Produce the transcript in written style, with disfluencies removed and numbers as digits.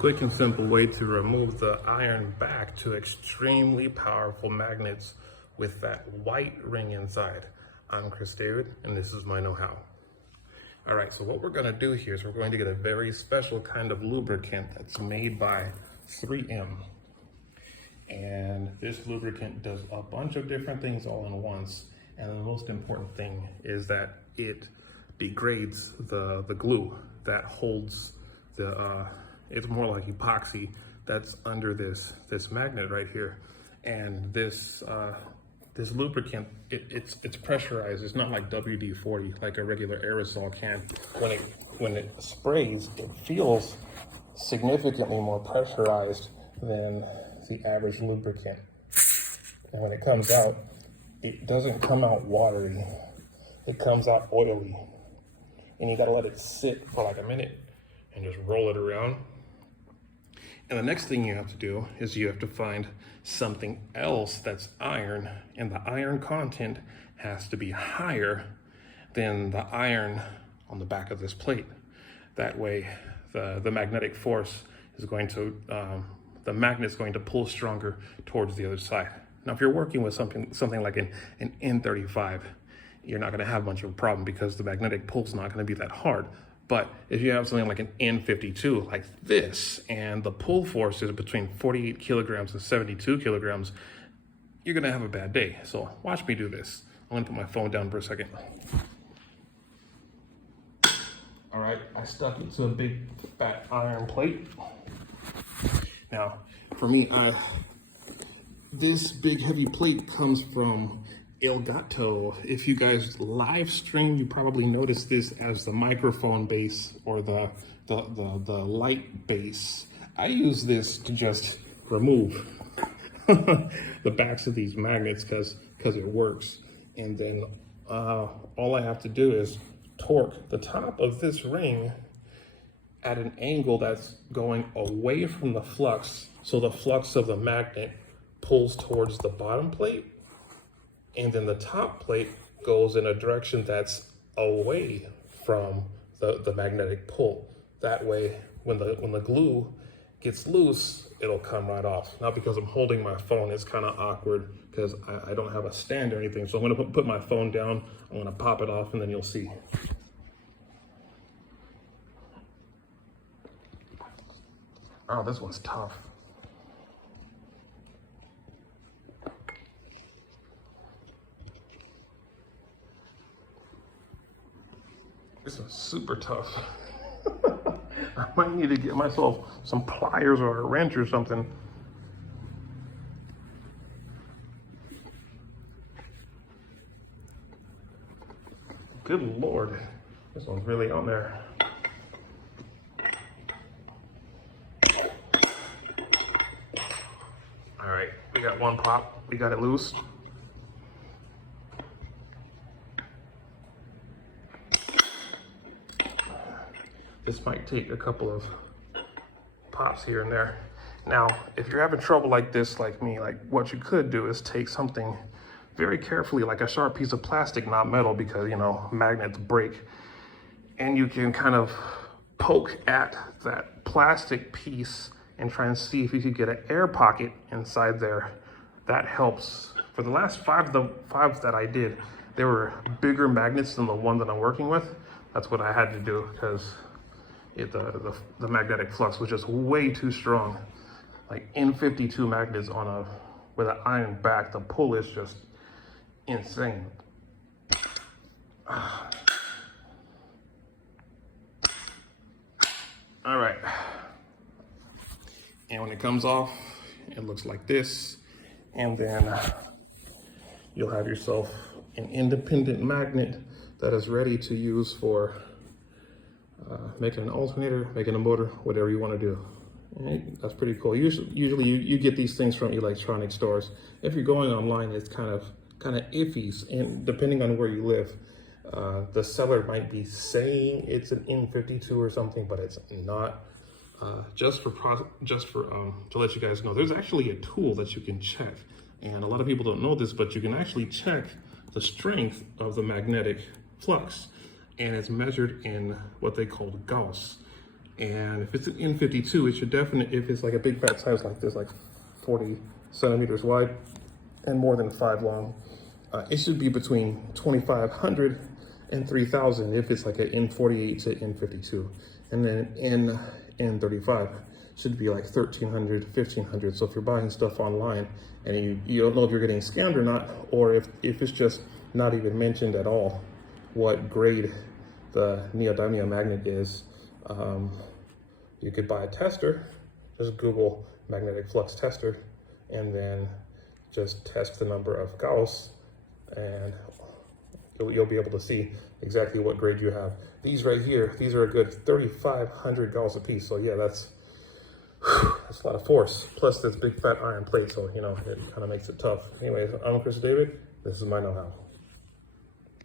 Quick and simple way to remove the iron back to extremely powerful magnets with that white ring inside. I'm Chris David, and this is my know-how. All right, so what we're gonna do here is we're going to get a very special kind of lubricant that's made by 3M. And this lubricant does a bunch of different things all in once. And the most important thing is that it degrades the glue that holds the, it's more like epoxy that's under this magnet right here. And this lubricant, it's pressurized. It's not like WD-40, like a regular aerosol can. When it sprays, it feels significantly more pressurized than the average lubricant. And when it comes out, it doesn't come out watery. It comes out oily. And you gotta let it sit for like a minute and just roll it around. And the next thing you have to do is you have to find something else that's iron, and the iron content has to be higher than the iron on the back of this plate. That way, the magnetic force is going to, the magnet's going to pull stronger towards the other side. Now, if you're working with something like an N35, you're not gonna have much of a problem because the magnetic pull's not gonna be that hard. But if you have something like an N52 like this, and the pull force is between 48 kilograms and 72 kilograms, you're gonna have a bad day. So watch me do this. I'm gonna put my phone down for a second. All right, I stuck it to a big fat iron plate. Now, for me, this big heavy plate comes from Elgato. If you guys live stream, you probably notice this as the microphone base or the light base. I use this to just remove the backs of these magnets because it works. And then all I have to do is torque the top of this ring at an angle that's going away from the flux. So the flux of the magnet pulls towards the bottom plate, and then the top plate goes in a direction that's away from the magnetic pull. That way, when the glue gets loose, it'll come right off. Now, because I'm holding my phone, it's kind of awkward because I don't have a stand or anything. So I'm gonna put my phone down, I'm gonna pop it off, and then you'll see. Oh, this one's tough. This is super tough. I might need to get myself some pliers or a wrench or something. Good Lord, this one's really on there. All right, we got one pop, we got it loose. This might take a couple of pops here and there. Now, if you're having trouble like this, like me, like what you could do is take something very carefully, like a sharp piece of plastic, not metal, because, you know, magnets break. And you can kind of poke at that plastic piece and try and see if you could get an air pocket inside there. That helps. For the last five that I did, there were bigger magnets than the one that I'm working with. That's what I had to do because the magnetic flux was just way too strong. Like N52 magnets with an iron back, the pull is just insane. All right. And when it comes off, it looks like this. And then you'll have yourself an independent magnet that is ready to use for making an alternator, making a motor, whatever you want to do. And that's pretty cool. Usually you get these things from electronic stores. If you're going online, it's kind of iffy, and depending on where you live, the seller might be saying it's an N52 or something, but it's not. Just to let you guys know, there's actually a tool that you can check, and a lot of people don't know this, but you can actually check the strength of the magnetic flux, and it's measured in what they call Gauss. And if it's an N52, it should definitely, if it's like a big fat size like this, like 40 centimeters wide and more than 5 long, it should be between 2,500 and 3,000 if it's like an N48 to N52. And then N35 should be like 1,300, 1,500. So if you're buying stuff online and you don't know if you're getting scammed or not, or if it's just not even mentioned at all what grade the neodymium magnet is, you could buy a tester. Just Google magnetic flux tester and then just test the number of Gauss, and you'll be able to see exactly what grade you have. These right here, these are a good 3,500 Gauss a piece. So yeah, that's a lot of force. Plus this big fat iron plate, so you know, it kind of makes it tough. Anyways, I'm Chris David. This is my KnowHow.